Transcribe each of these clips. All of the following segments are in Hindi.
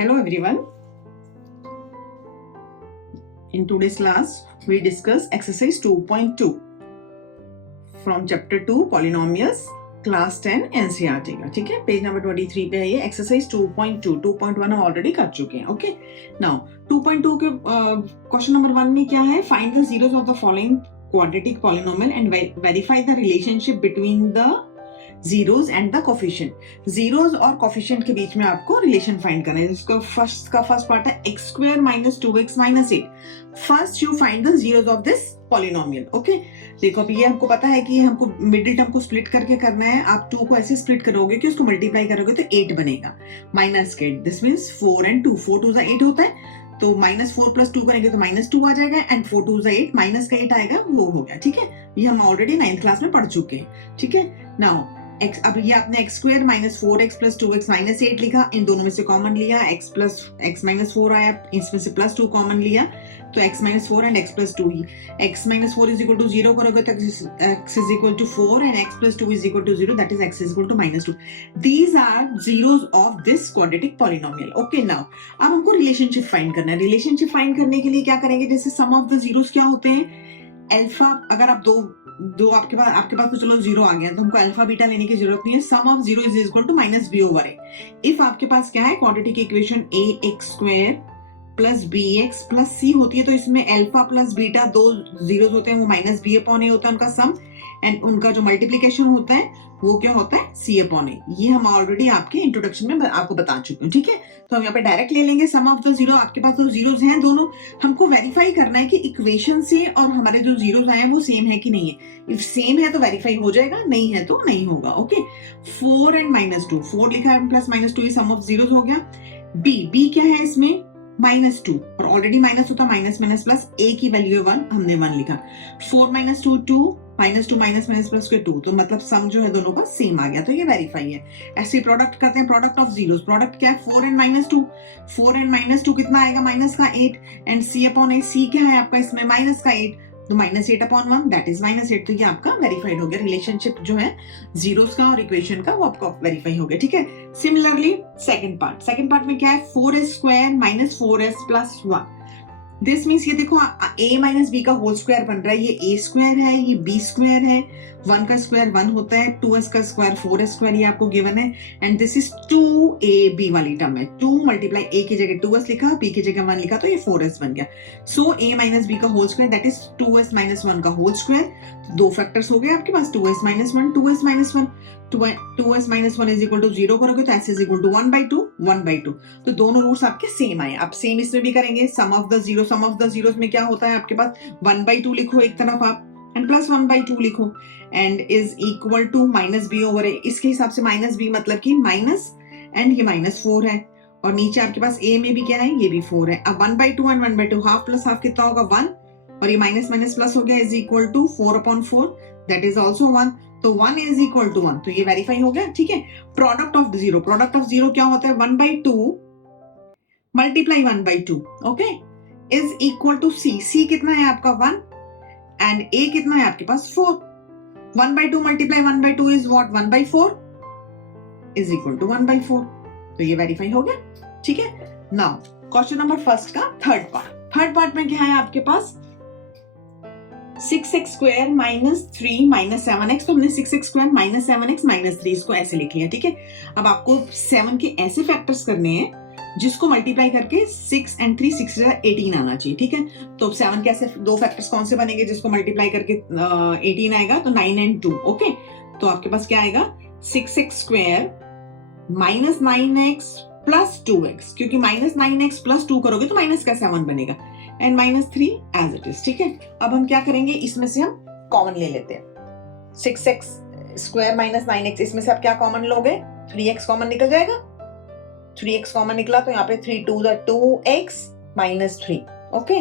Hello everyone. In today's class, we discuss exercise 2.2 from chapter 2 polynomials, class 10 NCERT का. ठीक है, पेज नंबर 23 पे है ये एक्सरसाइज 2.2. 2.1 हम ऑलरेडी कर चुके हैं. ओके, नाउ 2.2 के क्वेश्चन नंबर 1 में क्या है? Find the zeros of the following quadratic polynomial and verify the relationship between the zeros and the coefficient. Zeros और कोफिशिएंट के बीच में आपको रिलेशन फाइंड करना है. इसका फर्स्ट पार्ट है x square minus 2x minus 8. First you find the zeros of this polynomial. Okay, देखो अब ये हमको पता है कि हमको मिडिल टर्म को स्प्लिट करके करना है. आप 2 को ऐसे स्प्लिट करोगे कि उसको मल्टीप्लाई करोगे तो 8 बनेगा. माइनस के 8, दिस मीन्स 4 and 2. 4 2 8 होता है, तो -4 + 2 करेंगे तो -2 आ जाएगा. एंड 4 2 8, माइनस का 8 आएगा, वो हो गया. ठीक है, ये हम ऑलरेडी 9th क्लास में पढ़ चुके हैं. ठीक है, नाउ अब ये आपने x square minus 4x plus 2x minus 8 लिखा. इन दोनों में से कॉमन लिया, x माइनस 4 आया, इसमें से प्लस 2 कॉमन लिया तो x minus 4 and x plus 2 ही. x minus 4 is equal to 0 करोगे तो x is equal to 4 and x plus 2 is equal to 0, that is x is equal to -2. These are zeros of this quadratic polynomial. Okay, now अब हमको रिलेशनशिप फाइंड करना है. रिलेशनशिप फाइंड करने के लिए क्या करेंगे? जैसे सम ऑफ द जीरोस क्या होते हैं? अल्फा, अगर आप दो आपके पास तो चलो 0 आ गया तो हमको अल्फा बीटा लेने की जरूरत नहीं है. Sum of 0 is equal to -b/a. If आपके पास क्या है? Quadratic equation ax square plus bx plus c होती है, तो इसमें अल्फा प्लस बीटा दो जीरोस होते हैं, वो -b/a होता है उनका सम. एंड उनका जो मल्टीप्लीकेशन होता है वो क्या होता है? c/a. ये हम ऑलरेडी आपके इंट्रोडक्शन में आपको बता चुके हैं. ठीक है, तो हम यहाँ पे डायरेक्ट ले लेंगे सम ऑफ द जीरो. आपके पास तो जीरोस हैं दोनों, हमको वेरीफाई करना है कि इक्वेशन से और हमारे जो जीरोस आए हैं वो सेम है कि नहीं है. इफ सेम है तो वेरीफाई हो जाएगा, नहीं है तो नहीं होगा. ओके, 4 एंड -2, 4 लिखा है प्लस -2, ये सम ऑफ जीरोस हो गया. b क्या है इसमें? -2, और ऑलरेडी माइनस होता माइनस माइनस प्लस, a की वैल्यू 1, हमने 1 लिखा. 4 - 2 2, -2 माइनस माइनस प्लस के 2, तो मतलब सम जो है दोनों का सेम आ गया, तो ये वेरीफाई है. ऐसे प्रोडक्ट करते हैं, प्रोडक्ट ऑफ जीरोस. प्रोडक्ट क्या है? 4 एंड -2. 4 एंड -2 कितना आएगा? माइनस का 8. एंड c/a, c क्या है आपका इसमें? माइनस का 8, तो -8/1, दैट इज -8. तो ये आपका वेरीफाइड हो गया. रिलेशनशिप जो है जीरोस का और इक्वेशन का वो आपका वेरीफाई हो गया. ठीक है, सिमिलरली सेकंड पार्ट में क्या है? 4s square minus 4s plus 1. This means ये देखो, a माइनस b का होल स्क्वायर बन रहा है. ये a स्क्वायर है, ये b स्क्वायर है. 1 का स्क्वायर 1 होता है, 2s का स्क्वायर 4s स्क्वायर, ये आपको गिवन है. एंड दिस इज 2ab वाली टर्म है. 2 मल्टीप्लाई a की जगह 2s लिखा, b की जगह 1 लिखा, तो ये 4s बन गया. सो a माइनस b का whole square that is 2s minus 1 का होल स्क्वायर. दो फैक्टर्स हो गए आपके पास, 2s minus 1, 2s minus 1. 2s minus 1 is equal to 0 करोगे तो s इज इक्वल टू 1/2, 1/2. तो दोनों रूट्स आपके सेम आए. आप सेम इसमें भी करेंगे. सम ऑफ द जीरोस में क्या होता है आपके पास? 1/2 लिखो एक तरफ आप, एंड प्लस 1/2 लिखो, and is equal to -b/a. इसके हिसाब से -b मतलब कि माइनस, एंड ये -4 है. और नीचे आपके पास a में भी क्या है? ये भी 4 है. अब 1/2 एंड 1/2, हाफ प्लस हाफ कितना होगा? 1. और ये माइनस माइनस प्लस हो गया, is equal to 4/4, that is also 1. तो 1 इज इक्वल टू 1, तो ये वेरीफाई हो गया. ठीक है, प्रोडक्ट ऑफ जीरो क्या होता है? 1/2 multiply 1/2, okay, is equal to c कितना है आपका? 1. एंड a कितना है आपके पास? 4. 1/2 multiply 1/2 is what? 1/4 is equal to 1/4. तो ये वेरीफाई हो गया. ठीक है, नाउ क्वेश्चन नंबर फर्स्ट का थर्ड पार्ट में क्या है आपके पास? 6x square minus 3 minus 7x. तो हमने 6x square minus 7x minus 3 इसको ऐसे लिख लिया. ठीक है, अब आपको 7 के ऐसे फैक्टर्स करने हैं जिसको मल्टीप्लाई करके 6 and 3 6 18 आना चाहिए. ठीक है, तो 7 के ऐसे दो फैक्टर्स कौन से बनेंगे जिसको मल्टीप्लाई करके 18 आएगा? तो 9 and 2. ओके, तो आपके पास क्या आएगा? 6x square minus 9x plus 2x, क्योंकि माइनस 9x प्लस 2 करोगे तो माइनस का 7 बनेगा, एंड -3 एज इट इज. ठीक है, अब हम क्या करेंगे? इसमें से हम कॉमन ले लेते हैं. 6x स्क्वायर माइनस 9x, इसमें से आप क्या कॉमन लोगे? 3x कॉमन निकल जाएगा. 3x कॉमन निकला तो यहाँ पे 3 2 2x minus 3. Okay,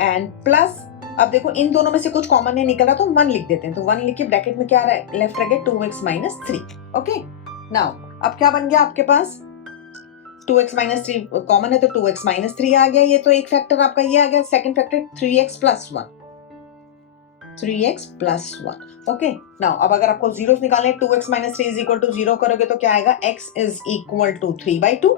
and plus, अब देखो इन दोनों में से कुछ कॉमन नहीं निकला तो 1 लिख देते हैं. तो 1 लिख के ब्रैकेट में क्या लेफ्ट रह गया? 2x minus 3. ओके, नाउ अब क्या बन गया आपके पास? 2x माइनस 3 कॉमन है तो 2x माइनस 3 आ गया. ये तो एक फैक्टर आपका ये आ गया. Second factor 3x plus 1. 3x plus 1. Okay, now अब अगर आपको जीरोस निकालने 2x minus 3 is equal to 0 करोगे तो क्या आएगा? x इज इक्वल टू 3/2,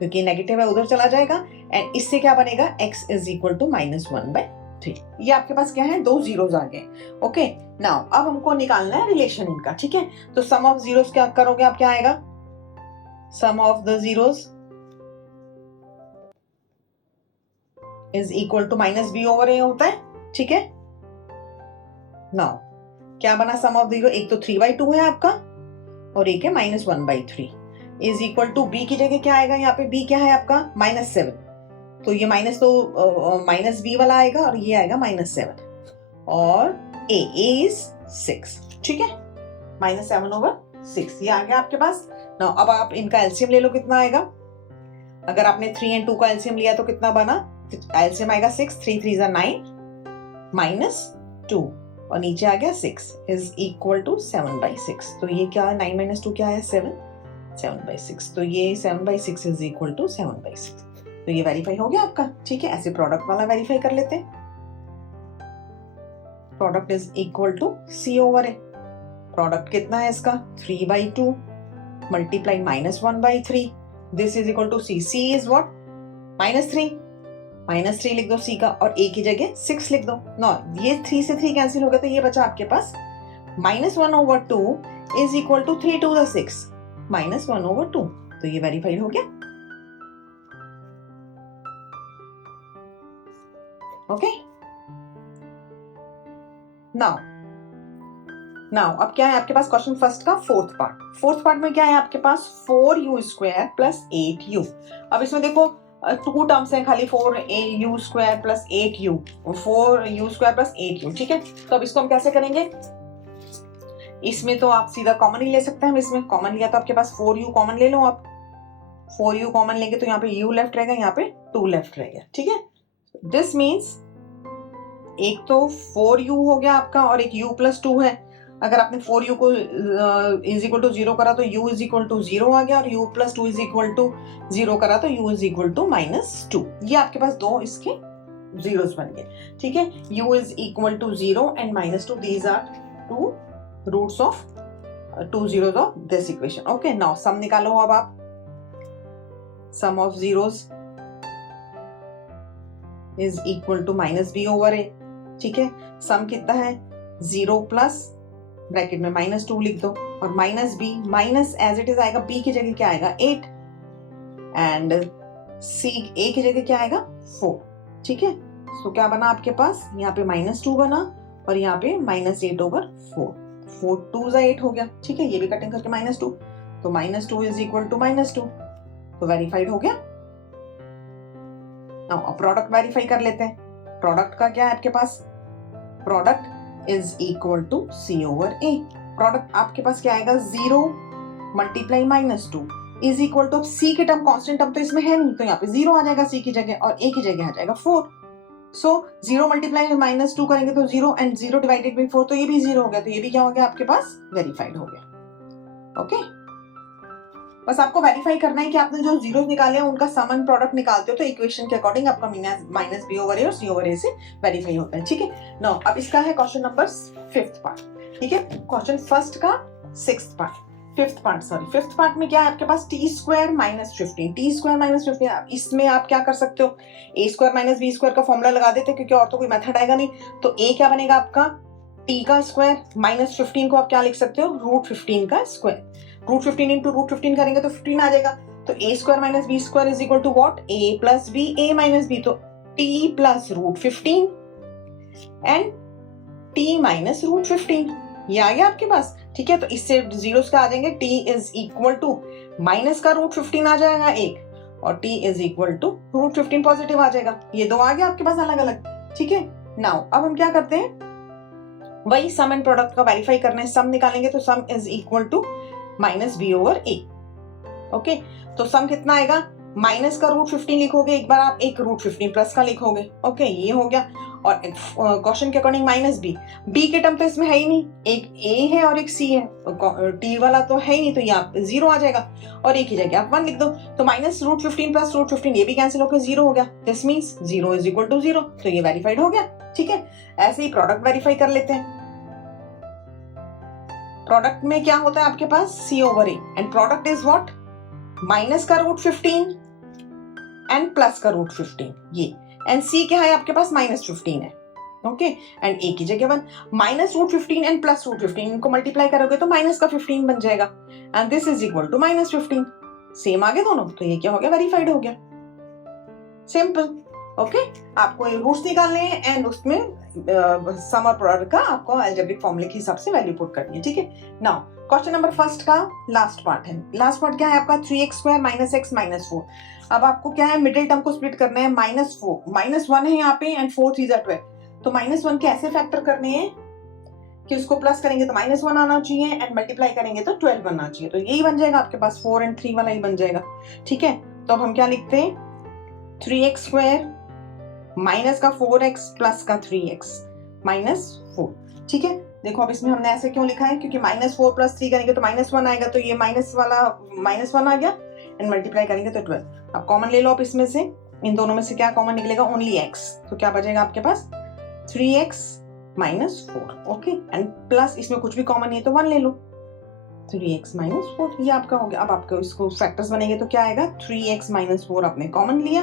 क्योंकि नेगेटिव है उधर चला जाएगा, एंड इससे क्या बनेगा, x इज इक्वल टू -1/3। ये आपके पास क्या है, 2 जीरोस आ गए। ओके, नाउ अब हमको निकालना है रिलेशन इनका, ठीक है। तो सम ऑफ जीरोस क्या करोगे आप, क्या आएगा, sum of the zeros is equal to -b/a होता है, ठीक है। नाउ क्या बना सम ऑफ जीरो, एक तो 3/2 है आपका और एक है -1/3 इज इक्वल टू b की जगह क्या आएगा, यहाँ पे b क्या है आपका, -7, तो ये माइनस तो -b वाला आएगा और ये आएगा -7, और a इज 6, ठीक है, -7/6 ये आ गया आपके पास। नाउ अब आप इनका एलसीएम ले लो, कितना आएगा, अगर आपने 3 और 2 का एलसीएम लिया तो कितना बना, एलसीएम आएगा 6, 3 3 9 -2 और नीचे आ गया 6 इज इक्वल टू 7/6। तो ये क्या, 9 - 2 क्या है, 7/6, तो ये 7/6 इज इक्वल टू 7/6। तो ये वेरीफाई हो गया आपका, ठीक है। ऐसे प्रोडक्ट वाला वेरीफाई कर लेते हैं, product is equal to C/A। Product कितना है इसका, 3/2 multiply -1/3, this is equal to C। C is what, -3 लिख दो C का, और A की जगह 6 लिख दो। नो, ये 3 से 3 कैंसिल हो गया, तो ये बचा आपके पास -1/2 is equal to 3 to the 6 -1/2। तो ये वेरीफाइड हो गया, ओके। नाउ अब क्या है आपके पास, क्वेश्चन फर्स्ट का फोर्थ पार्ट में क्या है आपके पास, 4u² + 8u। अब इसमें देखो 2 टर्म्स हैं खाली, 4u² + 8u, 4u² + 8u, ठीक है। तो अब इसको हम कैसे करेंगे, इसमें तो आप सीधा कॉमन ही ले सकते हैं। इसमें कॉमन लिया तो आपके पास 4u कॉमन ले लो आप, 4u कॉमन लेंगे तो यहाँ पे u लेफ्ट रहेगा, यहाँ पे 2 लेफ्ट रहेगा, ठीक है। दिस मीन्स एक तो 4u हो गया आपका और एक u + 2 है। अगर आपने 4u को इज इक्वल टू 0 करा तो u इज इक्वल टू 0 आ गया, और u + 2 इज इक्वल टू 0 करा तो u इज इक्वल टू -2। ये आपके पास दो इसके जीरोस बन गए, ठीक है। u is equal to 0 and -2, these are 2 roots of 2 zeros of this equation. Okay, now sum निकालो अब आप, sum of zeros is equal to -b/a, ठीक है। सम कितना है, 0 प्लस ब्रैकेट में -2 लिख दो, और -b minus as it is आएगा, b की जगह क्या आएगा 8 एंड c a की जगह क्या आएगा 4, ठीक है। तो क्या बना आपके पास, यहाँ पे -2 बना और यहाँ पे -8/4, 4 2 8 हो गया, ठीक है। ये भी कटिंग करके -2, तो -2 इज इक्वल टू -2, तो वेरीफाइड हो गया। नाउ प्रोडक्ट वेरीफाई कर लेते हैं। प्रोडक्ट का क्या है आपके पास, product is equal to C/A। Product आपके पास क्या आएगा, 0 multiply -2 is equal to, C के टर्म कांस्टेंट टर्म तो इसमें है नहीं, तो यहाँ पे 0 आ जाएगा C की जगह, और A की जगह आ जाएगा 4। सो 0 मल्टीप्लाई -2 करेंगे तो 0, एंड 0 डिवाइडेड बाई 4, तो ये भी 0 हो गया, तो ये भी क्या हो गया आपके पास, वेरीफाइड हो गया। ओके, बस आपको वेरीफाई करना है कि आपने जो जीरोस निकाले हैं उनका सम एंड प्रोडक्ट निकालते हो तो इक्वेशन के अकॉर्डिंग आपका -b/a और c/a से वेरीफाई होता है, ठीक है। नाउ अब इसका है क्वेश्चन नंबर 5th पार्ट, ठीक है। क्वेश्चन फर्स्ट का 6th पार्ट, 5th पार्ट में क्या है आपके पास, t² - 15, t² - 15। इसमें आप क्या कर सकते हो, a² - b² का फॉर्मूला लगा देते, क्योंकि और तो कोई मेथड आएगा नहीं। तो a क्या बनेगा आपका, t का स्क्वायर -15 को आप क्या लिख सकते हो, √15 का स्क्वायर। √15 इंटू √15 करेंगे तो 15 आ जाएगा। तो a² - b² is equal to what, a + b, a - b, तो t + √15 एंड t - √15, ये आ गया आपके पास, ठीक है। तो इससे जीरोस का आ जाएंगे, t is equal to minus का √15 आ जाएगा एक, और t is equal to √15 positive आ जाएगा। ये दो आ गया आपके पास अलग अलग, ठीक है। नाउ अब हम क्या करते हैं, वही सम एंड प्रोडक्ट का वेरीफाई करना है। सम निकालेंगे तो sum is equal to -b/a। Okay, तो सम कितना आएगा, माइनस का √15 लिखोगे एक बार आप, एक √15 प्लस का लिखोगे। ओके, ये हो गया। और क्वेश्चन के अकॉर्डिंग -b के टर्म तो इसमें है ही नहीं, एक a है और एक c है, t वाला तो है ही नहीं, तो यहाँ 0 आ जाएगा, और एक ही जगह आप 1 लिख दो। तो -√15 + √15 ये भी कैंसिल होकर 0 हो गया। This means 0 is equal to 0, तो ये वेरीफाइड हो गया, ठीक है। ऐसे ही प्रोडक्ट वेरीफाई कर लेते हैं। प्रोडक्ट में क्या होता है आपके पास, C/A, and product is what, minus का √15 एंड प्लस का रूट 15 ये, एंड सी क्या है आपके पास -15 है, ओके, एंड ए की जगह 1, minus root 15 and plus root 15 इनको मल्टीप्लाई करोगे तो माइनस का 15 बन जाएगा, and this is equal to -15, same आ गए दोनों, तो ये क्या हो गया, वेरीफाइड हो गया, सिंपल, ओके। आपको रूट्स निकालने हैं एंड उसमें सम और प्रोडक्ट का आपको अलजेब्रिक फॉर्मूले के हिसाब से वैल्यू पुट करनी है, ठीक है। नाउ क्वेश्चन नंबर फर्स्ट का लास्ट पार्ट है, लास्ट पार्ट क्या है आपका, 3x² - x - 4। अब आपको क्या है, मिडिल टर्म को स्प्लिट करना है, -4 -1 है यहाँ पे एंड 4 3 12, तो -1 कैसे फैक्टर करने हैं कि उसको प्लस करेंगे तो -1 आना चाहिए एंड मल्टीप्लाई करेंगे तो 12 बनना चाहिए, तो यही बन जाएगा आपके पास, 4 और 3 वाला ही बन जाएगा, ठीक है। तो अब हम क्या लिखते हैं, 3x² माइनस का 4x प्लस का 3x -4, ठीक है। देखो अब इसमें हमने ऐसे क्यों लिखा है, क्योंकि -4 + 3 करेंगे तो -1 आएगा, तो ये माइनस वाला -1 आ गया एंड मल्टीप्लाई करेंगे तो 12। अब कॉमन ले लो आप इसमें से, इन दोनों में से क्या कॉमन निकलेगा, ओनली x, तो क्या बचेगा आपके पास 3x - 4, ओके, एंड प्लस इसमें कुछ भी कॉमन नहीं है तो 1 ले लो, 3x - 4 ये आपका हो गया। अब आपको इसको फैक्टर्स बनेंगे तो क्या आएगा, 3x - 4 आपने कॉमन लिया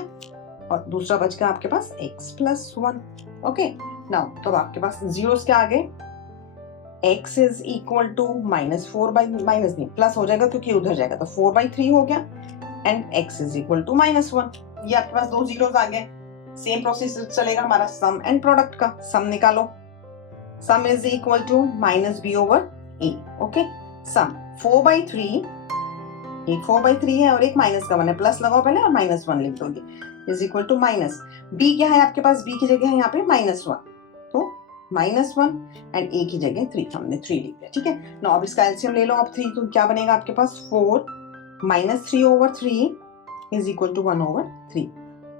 और दूसरा बच गया आपके पास x + 1, ओके। नाउ तो आपके पास जीरोस क्या आ गए, x is equal to -4 by minus नहीं प्लस हो जाएगा क्योंकि उधर जाएगा, तो 4/3 हो गया and x is equal to -1, ये आपके पास दो जीरोस आ गए। सेम प्रोसेस चलेगा हमारा सम एंड प्रोडक्ट का, सम निकालो, sum is equal to -b/a, okay. Sum 4/3, एक 4/3 है और एक माइनस का 1 है, प्लस लगाओ पहले और -1 लिख दोगे, is equal to minus, b क्या है आपके पास, b की जगह है यहाँ पे -1, तो -1 एंड a की जगह 3, हमने 3 लिख दिया, ठीक है। ना अब इसका एलसीएम ले लो आप 3, तो क्या बनेगा आपके पास, 4 - 3/3 is equal to 1/3,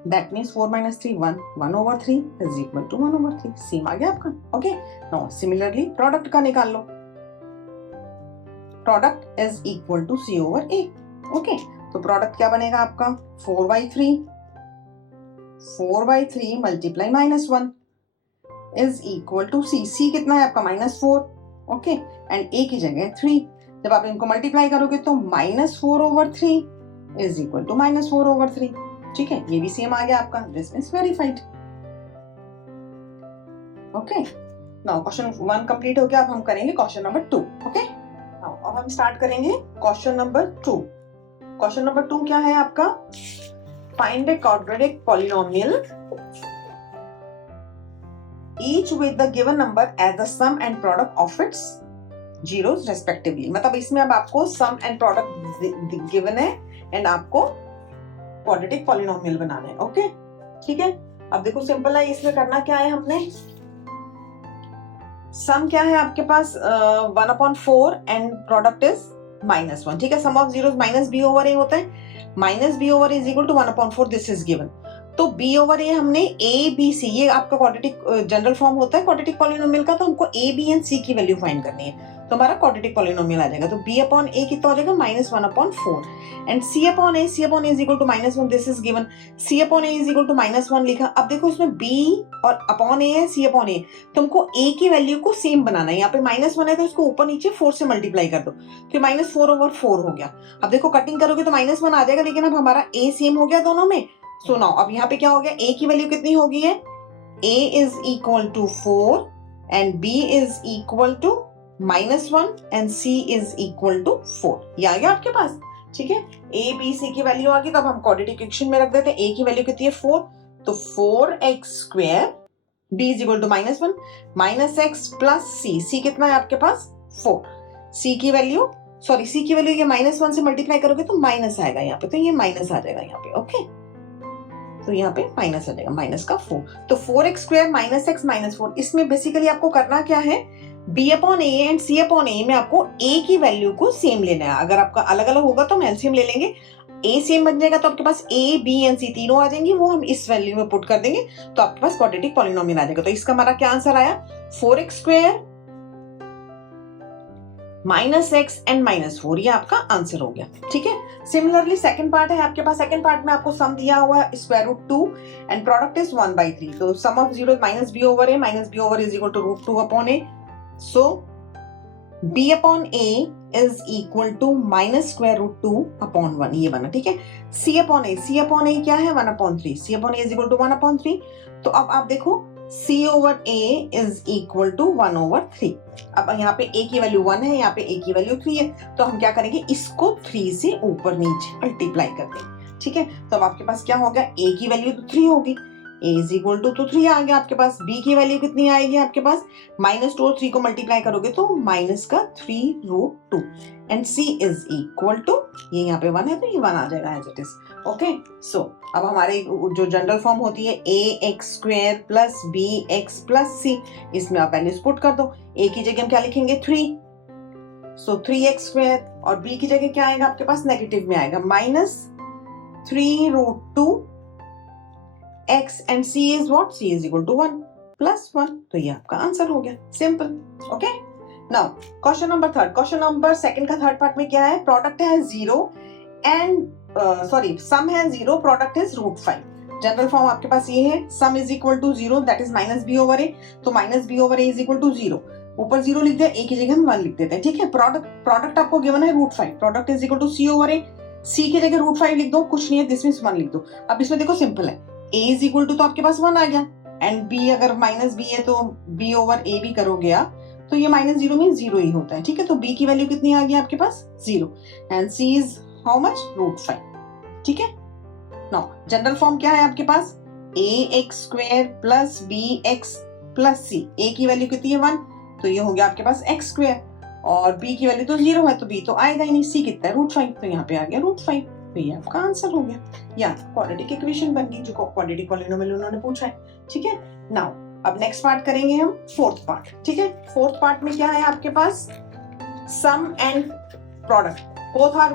that means 4 - 3 1, 1/3 is equal to 1/3, same आ गया आपका, ओके। नाउ सिमिलरली प्रोडक्ट का निकाल लो, product is equal to c/a, okay. तो प्रोडक्ट क्या बनेगा आपका, 4/3 multiply -1 is equal to c कितना है आपका -4, ओके, एंड a की जगह 3, जब आप इनको मल्टीप्लाई करोगे तो -4/3 इज इक्वल टू -4/3, ठीक है, ये भी सेम आ गया आपका, this is verified, okay. Now question 1 complete हो गया, अब हम करेंगे क्वेश्चन नंबर 2, ओके। नाउ अब हम स्टार्ट करेंगे क्वेश्चन नंबर 2। क्वेश्चन नंबर 2 क्या है आपका, find a quadratic polynomial each with the given number as the sum and product of its zeros respectively, मतलब इसमें अब आपको सम एंड प्रोडक्ट गिवन है एंड आपको क्वाड्रेटिक पॉलिनोमियल बनाना है, ओके, ठीक है। अब देखो सिंपल है, इसमें करना क्या है, हमने सम क्या है आपके पास 1/4 एंड प्रोडक्ट इज -1, ठीक है। सम ऑफ जीरोस -b/a होता है, -b/a is equal to 1/4, this is given, तो b/a हमने a b c, ये आपका क्वाड्रेटिक जनरल फॉर्म होता है क्वाड्रेटिक पॉलिनोमियल का, तो हमको a b एंड c की वैल्यू फाइंड करनी है, तो हमारा क्वाड्रेटिक पॉलिनोमियल आ जाएगा, तो b/a कितना हो जाएगा, -1/4 and c/a is equal to -1, this is given, c/a is equal to -1 लिखा। अब देखो इसमें b और अपॉन a है, c/a, तुमको a की वैल्यू को सेम बनाना है, यहाँ पे -1 है तो इसको ऊपर नीचे 4 से मल्टीप्लाई कर दो, तो -4/4 हो गया। अब देखो कटिंग करोगे तो -1 आ जाएगा, लेकिन अब हमारा a सेम हो गया दोनों में, सो नाउ अब यहाँ पे क्या हो गया, a की वैल्यू कितनी हो गई है, a is equal to 4 and b is equal to -1 and c is equal to 4, ये आ गया आपके पास, ठीक है। a b c की वैल्यू आ गई, तो अब हम क्वाड्रेटिक इक्वेशन में रख देते हैं, a की वैल्यू कितनी है 4, तो 4x², b is equal to -1 -x plus c कितना है आपके पास 4, c की वैल्यू ये -1 से मल्टीप्लाई करोगे तो माइनस आएगा यहाँ पे, तो ये माइनस आ जाएगा यहाँ पे, ओके, तो यहाँ पे माइनस आ जाएगा, माइनस का 4, तो 4x² - x - 4, इसमें बेसिकली आपको करना क्या है, b/a एंड c/a में आपको a की वैल्यू को सेम लेना है, अगर आपका अलग अलग होगा तो हम एलसीएम ले लेंगे, a सेम बन जाएगा तो आपके पास a b एंड c तीनों आ जाएंगी, वो हम इस वैल्यू में पुट कर देंगे, तो आपके पास क्वाड्रेटिक पॉलिनोमियल आ जाएगा। तो इसका हमारा क्या आंसर आया, 4x² -x एंड -4, ये आपका आंसर हो गया, ठीक है। सिमिलरली सेकंड पार्ट है आपके पास, सेकंड पार्ट में आपको सम दिया हुआ है √2 एंड प्रोडक्ट इज 1/3, तो sum of zero -b/a is equal to √2/a, so b upon a is equal to minus square root 2 upon 1, ये बना, ठीक है। c अपॉन a क्या है, 1 upon 3, c upon a is equal to 1 upon 3। तो अब आप देखो c over a is equal to 1 over 3। अब यहाँ पे a की वैल्यू 1 है, यहाँ पे a की वैल्यू 3 है, तो हम क्या करेंगे, इसको 3 से ऊपर नीचे मल्टीप्लाई कर देंगे, ठीक है। तो अब आपके पास क्या हो गया, a की वैल्यू तो 3 होगी, a इज इक्वल टू तो 3 आ गया आपके पास। b की वैल्यू कितनी आएगी आपके पास, -2 और 3 को मल्टीप्लाई करोगे तो माइनस का 3 root 2 and c is equal to, ये यहाँ पे 1 है तो ये 1 आ जाएगा एज इट इज। ओके, सो अब हमारे जो जनरल फॉर्म होती है ax² plus bx plus c, इसमें आप वैल्यूज पुट कर दो। a की जगह हम क्या लिखेंगे 3, सो 3x² और b की जगह क्या आएगा आपके पास, नेगेटिव में आएगा -3 root 2 x and c is what, c is equal to 1 plus 1, तो ये आपका आंसर हो गया, simple. Okay, now question number third, question number second का थर्ड पार्ट में क्या है, प्रोडक्ट है 0 एंड सॉरी सम है 0, product is root 5। General form आपके पास ये है, sum is equal to 0 that is minus B over A, तो minus B over A is equal to 0, ऊपर 0 लिख दिया, ए की जगह हम 1 लिख देते हैं, ठीक है। प्रोडक्ट आपको गिवन है root 5, product is equal to C over A, C की जगह रूट 5 लिख दो, कुछ नहीं है, दिस मींस 1 लिख दो। अब इसमें देखो सिंपल है, a इज इक्वल टू तो आपके पास 1 आ गया, एंड b अगर माइनस b है तो b ओवर a भी करोगे आप तो ये -0 मीन 0 ही होता है, ठीक है। तो b की वैल्यू कितनी आ गई आपके पास 0 and c is how much, root 5, ठीक है। नाउ जनरल फॉर्म क्या है आपके पास, ax² plus bx plus c, a की वैल्यू कितनी है 1, तो ये हो गया आपके पास x² और b की वैल्यू तो 0 है तो b तो आएगा ही नहीं, c कितना है रूट 5, तो यहाँ पे आ गया रूट 5, तो ये आपका आंसर हो गया, या क्वाड्रेटिक इक्वेशन बन गई जो क्वाड्रेटिक पॉलिनोमियल उन्होंने पूछा है, ठीक है। नाउ अब नेक्स्ट पार्ट करेंगे हम, फोर्थ पार्ट, ठीक है। फोर्थ पार्ट में क्या है आपके पास, sum and product both are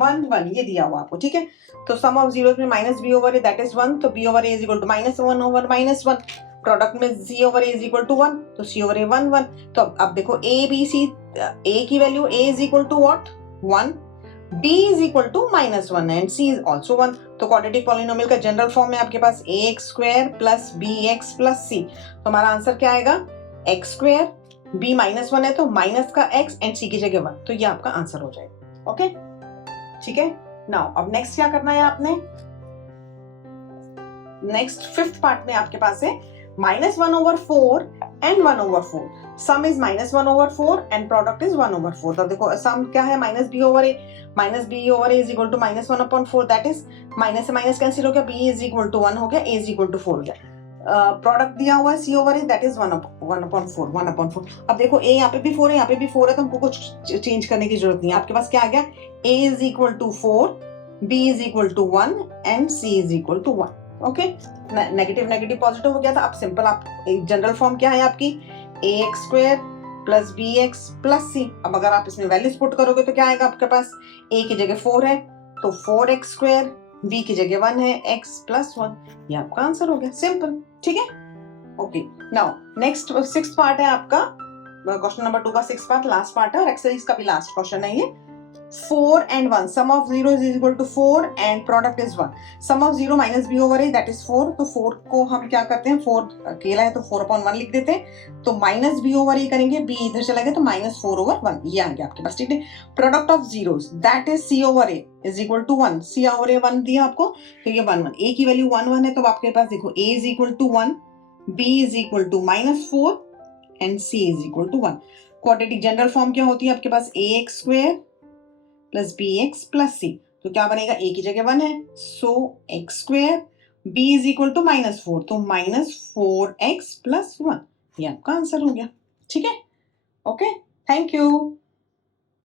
1 1 ये दिया हुआ आपको, ठीक है। तो सम ऑफ जीरोस में minus B over A that is 1, तो B over A is equal to -1 over -1, product में c over a is equal to 1, तो c ओवर a 1 1। तो अब देखो a b c, a की value a is equal to what 1, b is equal to -1 and c is also 1। तो क्वाड्रेटिक पॉलिनोमियल का जनरल फॉर्म है आपके पास ax² plus bx plus c, तो हमारा आंसर क्या आएगा x², b -1 है तो माइनस का x एंड c की जगह 1, तो ये आपका आंसर हो जाएगा। ओके, ठीक है। नाउ अब नेक्स्ट क्या करना है आपने, नेक्स्ट फिफ्थ पार्ट में आपके पास है -1 over 4 and 1 over 4, sum is -1 over 4 and product is 1 over 4। तो देखो सम क्या है, -b over a is equal to -1 upon 4, that is minus से माइनस कैंसिल हो गया, b इज इक्वल टू 1 हो गया, a इज इक्वल टू 4 हो गया। प्रोडक्ट दिया हुआ है c over a that is 1 upon 4। अब देखो a यहाँ पे भी 4 है, यहाँ पे भी 4 है, तो हमको कुछ चेंज करने की जरूरत नहीं है। आपके पास क्या आ गया, a is equal to 4, b is equal to 1 and c is equal to 1। Okay, negative negative positive हो गया था। अब सिंपल आप जनरल फॉर्म क्या है आपकी, ax² plus bx plus c। अब अगर आप इसमें वैल्यूज पुट करोगे तो क्या आएगा आपके पास, a की जगह 4 है तो 4x², b की जगह 1 है, x प्लस 1, ये आपका आंसर हो गया, सिंपल, ठीक है। Okay, now next sixth part है आपका, क्वेश्चन नंबर 2 का सिक्स्थ पार्ट, लास्ट पार्ट है और एक्सरसाइज का भी लास्ट क्वेश्चन है ये। 4 and 1, sum of 0 is equal to 4 and product is 1, sum of 0 minus b over a that is 4, तो 4 को हम क्या करते हैं, 4 अकेला है तो 4 upon 1 लिख देते हैं, तो माइनस b over a करेंगे, b इधर चला गया तो -4 over 1, ये आ गया आपके पास, ठीक है। Product of zeros that is c over a is equal to 1, c over a 1 दिया आपको, तो ये 1 1, a की वैल्यू 1 1 है, तो आपके पास देखो a is equal to 1, b is equal to -4 and c is equal to 1। Quadratic general form क्या होती है आपके पास, ax² plus bx plus c, तो क्या बनेगा, a की जगह 1 है so x², b is equal to -4 तो -4x प्लस 1, ये आपका आंसर हो गया, ठीक है। Okay, thank you.